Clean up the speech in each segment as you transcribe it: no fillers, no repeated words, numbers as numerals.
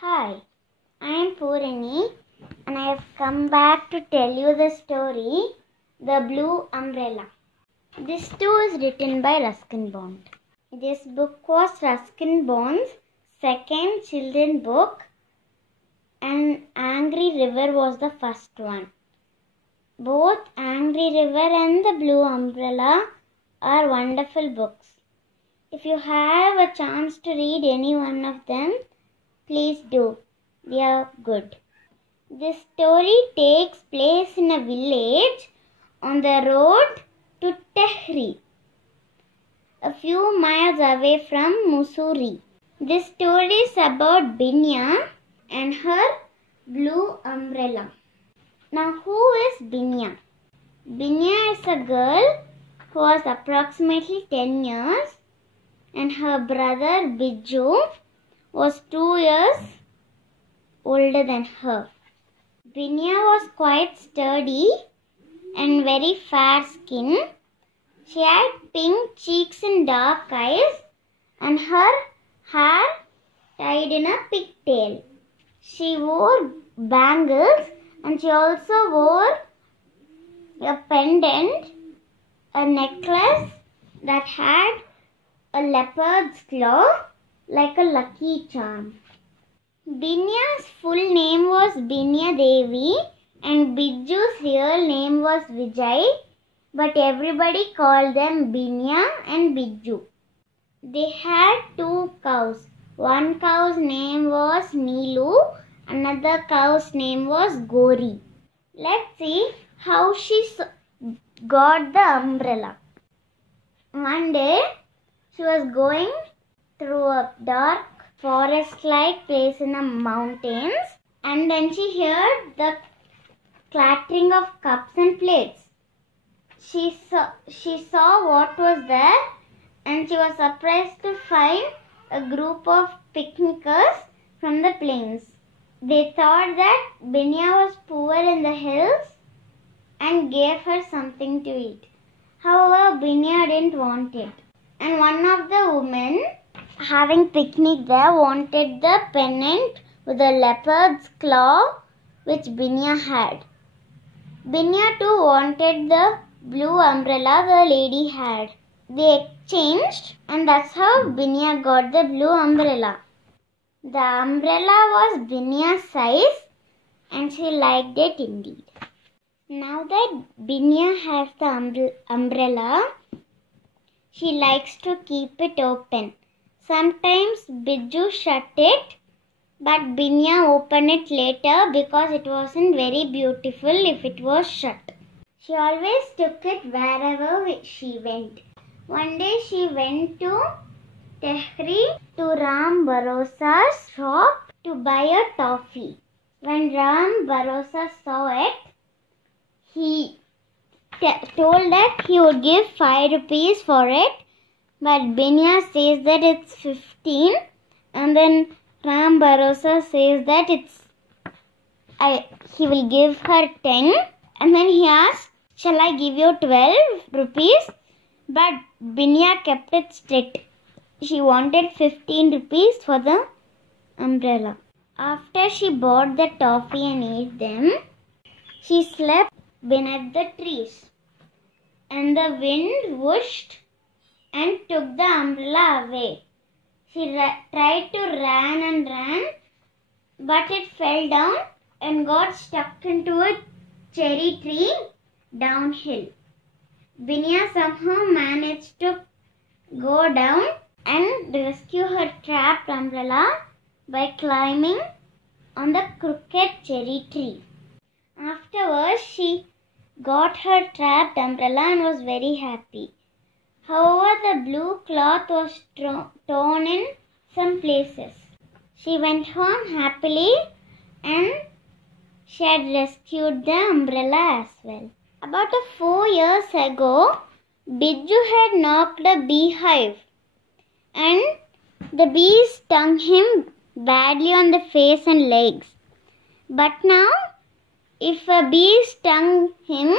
Hi, I am Purani and I have come back to tell you the story, The Blue Umbrella. This too is written by Ruskin Bond. This book was Ruskin Bond's second children's book and Angry River was the first one. Both Angry River and The Blue Umbrella are wonderful books. If you have a chance to read any one of them, please do. They are good. This story takes place in a village on the road to Tehri, a few miles away from Mussoorie. This story is about Binya and her blue umbrella. Now, who is Binya? Binya is a girl who was approximately 10 years and her brother Biju was 2 years older than her. Binya was quite sturdy and very fair skin. She had pink cheeks and dark eyes and her hair tied in a pigtail. She wore bangles and she also wore a pendant, a necklace that had a leopard's claw like a lucky charm. Binya's full name was Binya Devi and Biju's real name was Vijay, but everybody called them Binya and Biju. They had 2 cows. One cow's name was Neelu, another cow's name was Gori. Let's see how she got the umbrella. One day, she was going through a dark forest-like place in the mountains and then she heard the clattering of cups and plates. She saw what was there and she was surprised to find a group of picnickers from the plains. They thought that Binya was poor in the hills and gave her something to eat. However, Binya didn't want it. And one of the women having picnic there wanted the pendant with a leopard's claw which Binya had. Binya too wanted the blue umbrella the lady had. They exchanged and that's how Binya got the blue umbrella. The umbrella was Binya's size and she liked it indeed. Now that Binya has the umbrella, she likes to keep it open. Sometimes Biju shut it, but Binya opened it later because it wasn't very beautiful if it was shut. She always took it wherever she went. One day she went to Tehri to Ram Bharosa's shop to buy a toffee. When Ram Bharosa saw it, he told that he would give 5 rupees for it, but Binya says that it's 15 and then Ram Bharosa says that he will give her 10 and then he asked, shall I give you 12 rupees? But Binya kept it strict. She wanted 15 rupees for the umbrella. After she bought the toffee and ate them, she slept beneath the trees. And the wind whooshed and took the umbrella away. She tried to run, but it fell down and got stuck into a cherry tree downhill. Binya somehow managed to go down and rescue her trapped umbrella by climbing on the crooked cherry tree. Afterwards, she got her trapped umbrella and was very happy. However, the blue cloth was torn in some places. She went home happily and she had rescued the umbrella as well. About 4 years ago, Biju had knocked a beehive and the bee stung him badly on the face and legs. But now, if a bee stung him,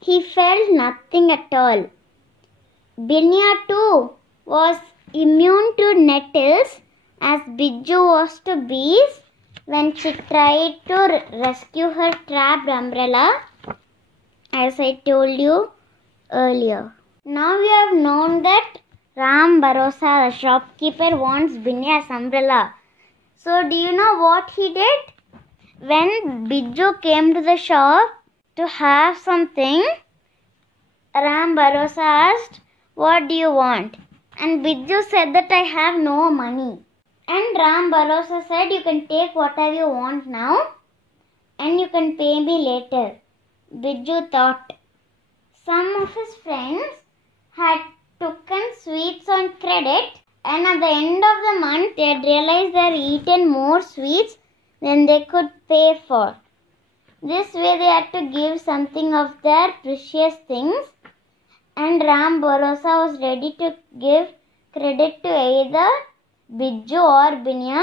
he felt nothing at all. Binya too was immune to nettles as Biju was to bees when she tried to rescue her trapped umbrella, as I told you earlier. Now you have known that Ram Bharosa, the shopkeeper, wants Binya's umbrella. So do you know what he did? When Biju came to the shop to have something, Ram Bharosa asked, "What do you want?" And Biju said that I have no money. And Ram Bharosa said, "You can take whatever you want now and you can pay me later." Biju thought. Some of his friends had taken sweets on credit, and at the end of the month they had realized they had eaten more sweets than they could pay for. This way they had to give something of their precious things, and Ram Bharosa was ready to give credit to either Biju or Binya,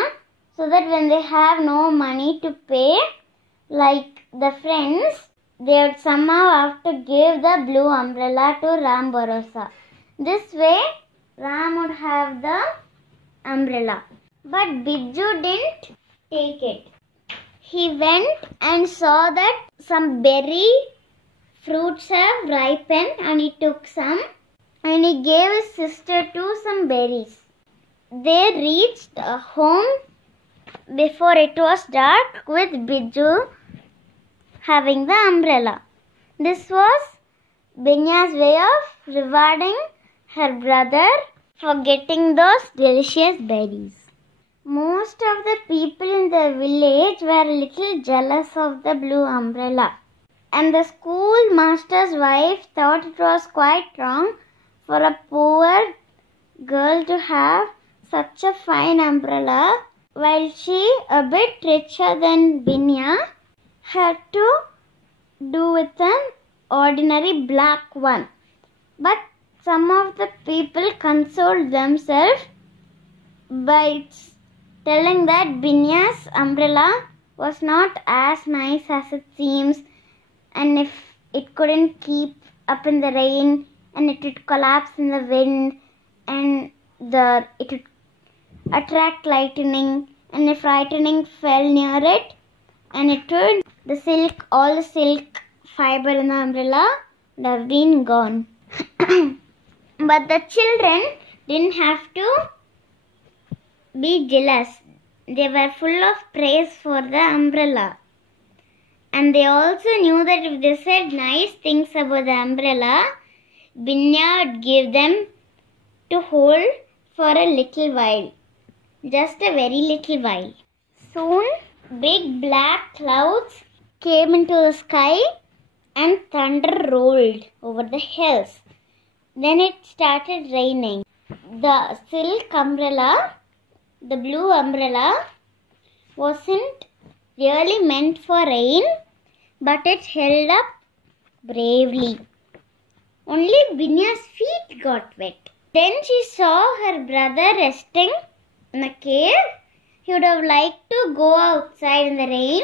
so that when they have no money to pay, like the friends, they would somehow have to give the blue umbrella to Ram Bharosa. This way, Ram would have the umbrella. But Biju didn't take it. He went and saw that some berry fruits have ripened, and he took some and he gave his sister too some berries. They reached home before it was dark with Biju having the umbrella. This was Binya's way of rewarding her brother for getting those delicious berries. Most of the people in the village were a little jealous of the blue umbrella, and the schoolmaster's wife thought it was quite wrong for a poor girl to have such a fine umbrella, while she, a bit richer than Binya, had to do with an ordinary black one. But some of the people consoled themselves by telling that Binya's umbrella was not as nice as it seems, and if it couldn't keep up in the rain, and it would collapse in the wind, and it would attract lightning, and if lightning fell near it, and it would, all the silk fiber in the umbrella would have been gone. But the children didn't have to be jealous. They were full of praise for the umbrella. And they also knew that if they said nice things about the umbrella, Binya would give them to hold for a little while. Just a very little while. Soon, big black clouds came into the sky and thunder rolled over the hills. Then it started raining. The silk umbrella, the blue umbrella, wasn't really meant for rain, but it held up bravely. Only Binya's feet got wet. Then she saw her brother resting in a cave. He would have liked to go outside in the rain,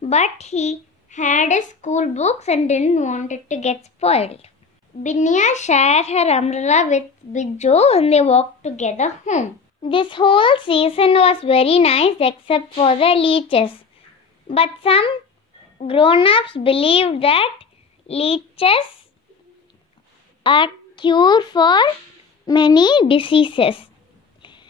but he had his school books and didn't want it to get spoiled. Binya shared her umbrella with Biju and they walked together home. This whole season was very nice except for the leeches. But some grown-ups believed that leeches are cure for many diseases.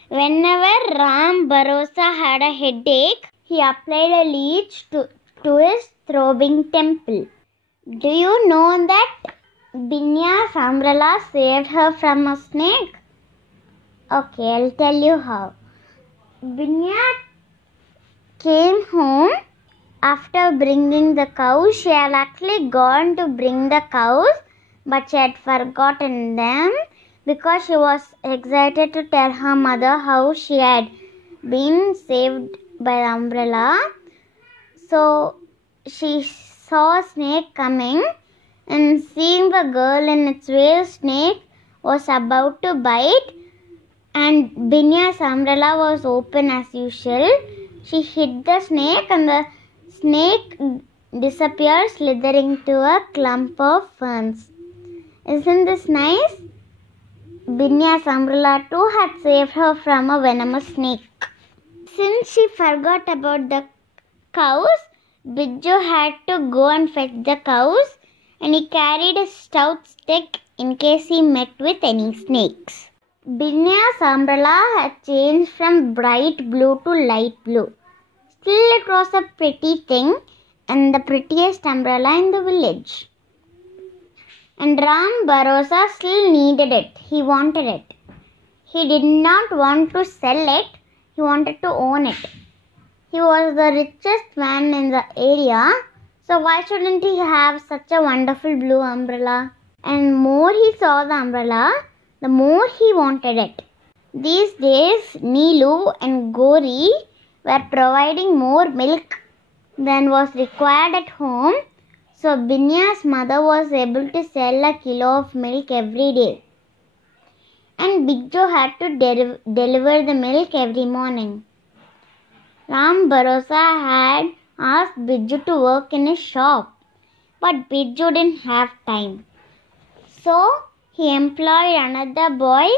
Whenever Ram Bharosa had a headache, he applied a leech to his throbbing temple. Do you know that Binya's umbrella saved her from a snake? Okay, I'll tell you how. Binya came home after bringing the cows. She had actually gone to bring the cows, but she had forgotten them because she was excited to tell her mother how she had been saved by the umbrella. So she saw a snake coming, and seeing the girl in its way, the snake was about to bite, and Binya's umbrella was open as usual. She hit the snake, and the snake disappeared, slithering to a clump of ferns. Isn't this nice? Binya's umbrella too had saved her from a venomous snake. Since she forgot about the cows, Bijju had to go and fetch the cows, and he carried a stout stick in case he met with any snakes. Binya's umbrella had changed from bright blue to light blue. Still, it was a pretty thing and the prettiest umbrella in the village. And Ram Bharosa still needed it. He wanted it. He did not want to sell it. He wanted to own it. He was the richest man in the area, so why shouldn't he have such a wonderful blue umbrella? And more he saw the umbrella, the more he wanted it. These days, Neelu and Gori were providing more milk than was required at home, so Binya's mother was able to sell a kilo of milk every day. And Bijju had to deliver the milk every morning. Ram Bharosa had asked Bijju to work in his shop, but Bijju didn't have time. So he employed another boy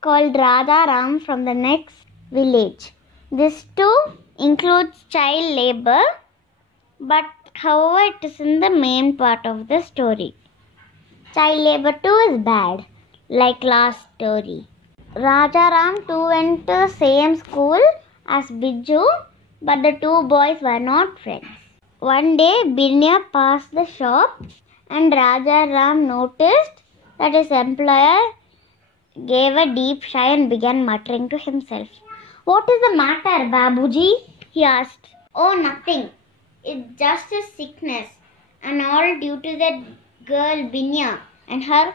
called Radha Ram from the next village. This too includes child labor, but however it is in the main part of the story. Child labor too is bad, like last story. Raja Ram too went to the same school as Bijju, but the two boys were not friends. One day Binya passed the shop and Raja Ram noticed that his employer gave a deep sigh and began muttering to himself. "What is the matter, Babuji?" he asked. "Oh, nothing. It's just a sickness, and all due to that girl Binya and her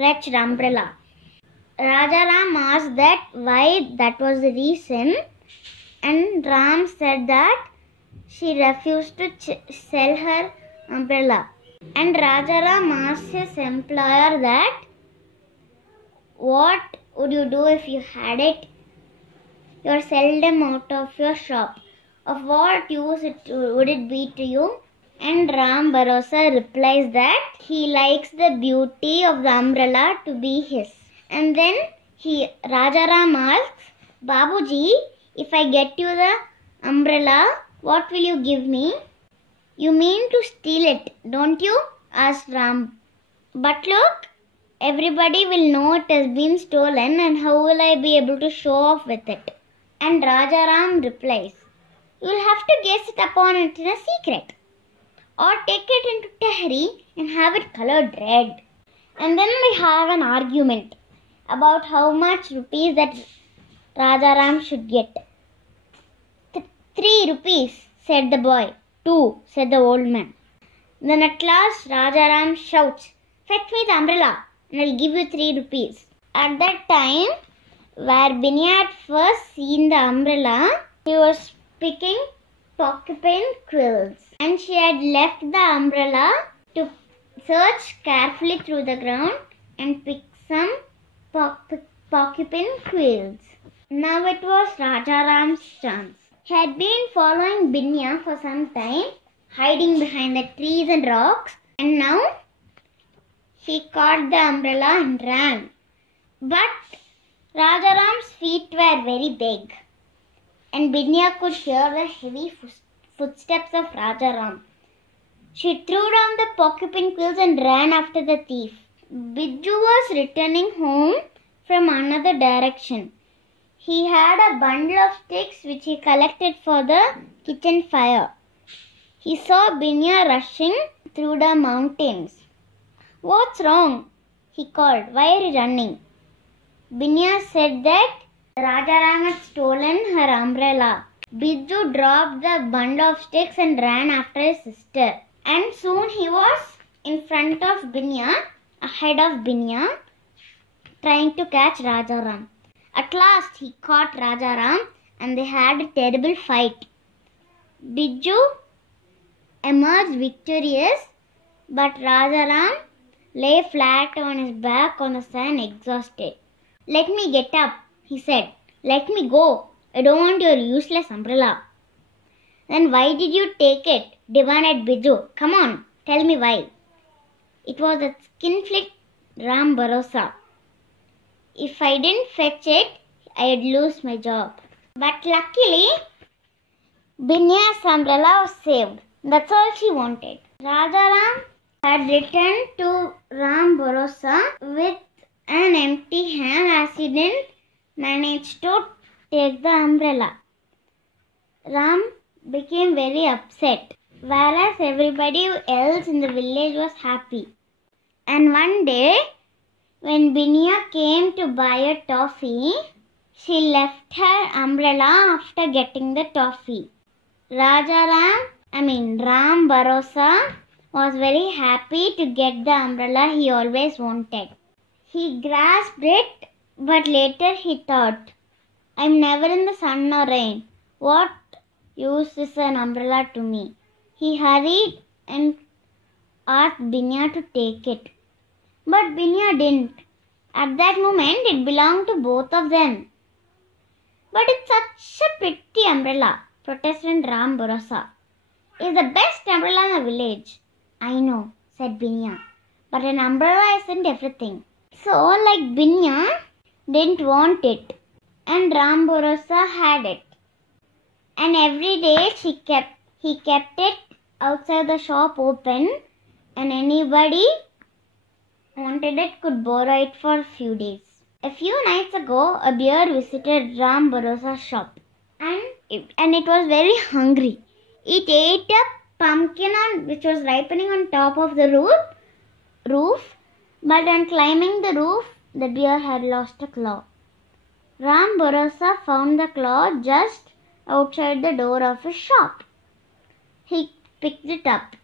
wretched umbrella." Raja Ram asked that why that was the reason, and Ram said that she refused to sell her umbrella. And Raja Ram asked his employer that, "What would you do if you had it? You are seldom out of your shop. Of what use would it be to you?" And Ram Bharosa replies that he likes the beauty of the umbrella to be his. And then Raja Ram asks, "Babuji, if I get you the umbrella, what will you give me?" "You mean to steal it, don't you?" asked Ram. "But look, everybody will know it has been stolen, and how will I be able to show off with it?" And Raja Ram replies, "You will have to gaze it upon it in a secret, or take it into Tehri and have it colored red." And then we have an argument about how much rupees that Raja Ram should get. 3 rupees, said the boy. 2, said the old man. Then at last Raja Ram shouts, "Fetch me the umbrella and I'll give you 3 rupees. At that time, where Binya had first seen the umbrella, he was picking porcupine quills, and she had left the umbrella to search carefully through the ground and pick some porcupine quills. Now it was Raja Ram's chance. He had been following Binya for some time, hiding behind the trees and rocks, and now he caught the umbrella and ran. But Raja Ram's feet were very big, and Binya could hear the heavy footsteps of Raja Ram. She threw down the porcupine quills and ran after the thief. Bijju was returning home from another direction. He had a bundle of sticks which he collected for the kitchen fire. He saw Binya rushing through the mountains. "What's wrong?" he called. "Why are you running?" Binya said that Raja Ram had stolen her umbrella. Bijju dropped the bundle of sticks and ran after his sister. And soon he was in front of Binya, ahead of Binya, trying to catch Raja Ram. At last he caught Raja Ram and they had a terrible fight. Bijju emerged victorious, but Raja Ram lay flat on his back on the sand, exhausted. "Let me get up," he said. "Let me go. I don't want your useless umbrella." "Then why did you take it?" demanded Bijju. "Come on, tell me why." "It was that skinflint Ram Bharosa. If I didn't fetch it, I'd lose my job." But luckily, Binya's umbrella was saved. That's all she wanted. Rajaram had returned to Ram Bharosa with an empty hand as he didn't manage to take the umbrella. Ram became very upset, whereas everybody else in the village was happy. And one day, when Binya came to buy a toffee, she left her umbrella after getting the toffee. Ram Bharosa was very happy to get the umbrella he always wanted. He grasped it, but later he thought, I'm never in the sun or rain. What use is an umbrella to me? He hurried and asked Binya to take it. But Binya didn't. At that moment, it belonged to both of them. But it's such a pretty umbrella, protested Ram Bharosa. It's the best umbrella in the village. I know, said Binya. But an umbrella isn't everything. So, like Binya didn't want it, and Ram Bharosa had it. And every day he kept it outside the shop open, and anybody wanted it could borrow it for a few days. A few nights ago, a bear visited Ram Bharosa's shop, and it was very hungry. It ate a pumpkin which was ripening on top of the roof, but on climbing the roof, the bear had lost a claw. Ram Bharosa found the claw just outside the door of his shop. He picked it up.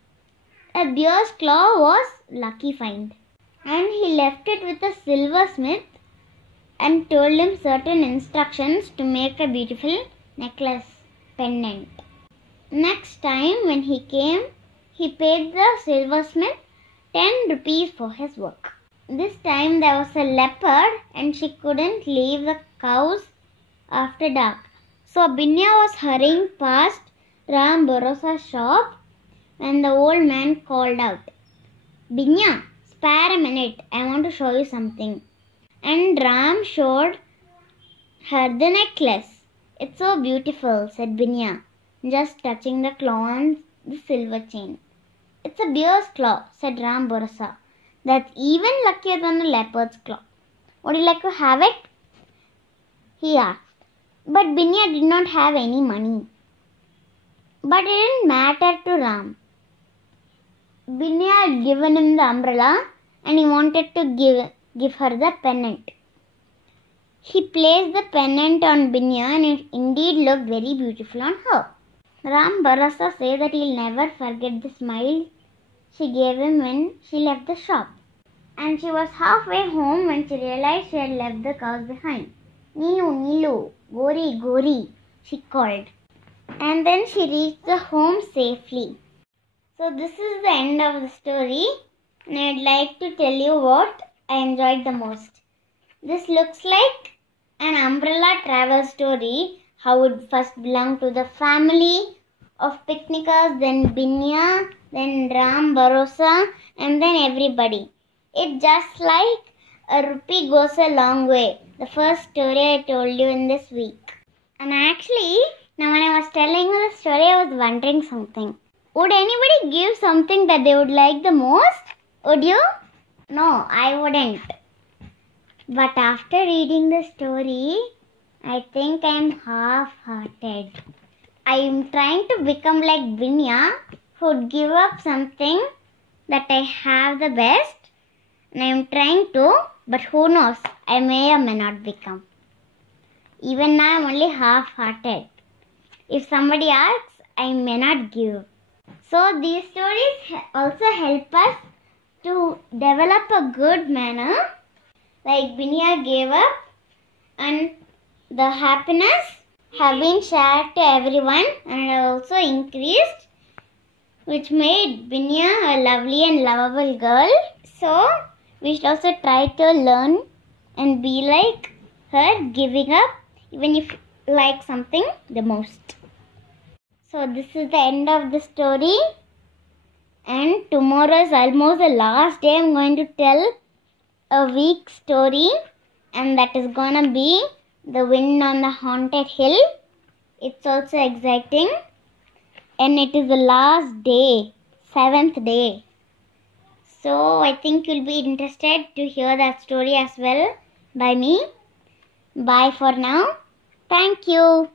A bear's claw was lucky find, and he left it with a silversmith and told him certain instructions to make a beautiful necklace pendant. Next time when he came, he paid the silversmith 10 rupees for his work. This time there was a leopard and she couldn't leave the cows after dark. So Binya was hurrying past Ram Bharosa's shop when the old man called out, Binya, spare a minute, I want to show you something. And Ram showed her the necklace. It's so beautiful, said Binya, just touching the claw on the silver chain. It's a bear's claw, said Ram Bharosa. That's even luckier than a leopard's claw. Would you like to have it? He asked. But Binya did not have any money. But it didn't matter to Ram. Binya had given him the umbrella and he wanted to give her the pendant. He placed the pendant on Binya and it indeed looked very beautiful on her. Ram Bharosa said that he'll never forget the smile she gave him when she left the shop. And she was halfway home when she realized she had left the cows behind. Nilu, Nilu, Gori, Gori, she called. And then she reached the home safely. So this is the end of the story. And I'd like to tell you what I enjoyed the most. This looks like an umbrella travel story. How it first belonged to the family of picnickers, then Binya, then Ram Bharosa, and then everybody. It's just like a rupee goes a long way. The first story I told you in this week. And actually, now when I was telling you the story, I was wondering something. Would anybody give something that they would like the most? Would you? No, I wouldn't. But after reading the story, I think I'm half-hearted. I'm trying to become like Binya, who would give up something that I have the best. And I'm trying to, but who knows, I may or may not become. Even now I'm only half-hearted. If somebody asks, I may not give. So these stories also help us to develop a good manner, like Binya gave up, and the happiness have been shared to everyone and also increased, which made Binya a lovely and lovable girl. So we should also try to learn and be like her, giving up even if you like something the most. So this is the end of the story, and tomorrow is almost the last day. I'm going to tell a week story, and that is gonna be The Wind on the Haunted Hill. It's also exciting. And it is the last day, 7th day. So I think you'll be interested to hear that story as well by me. Bye for now. Thank you.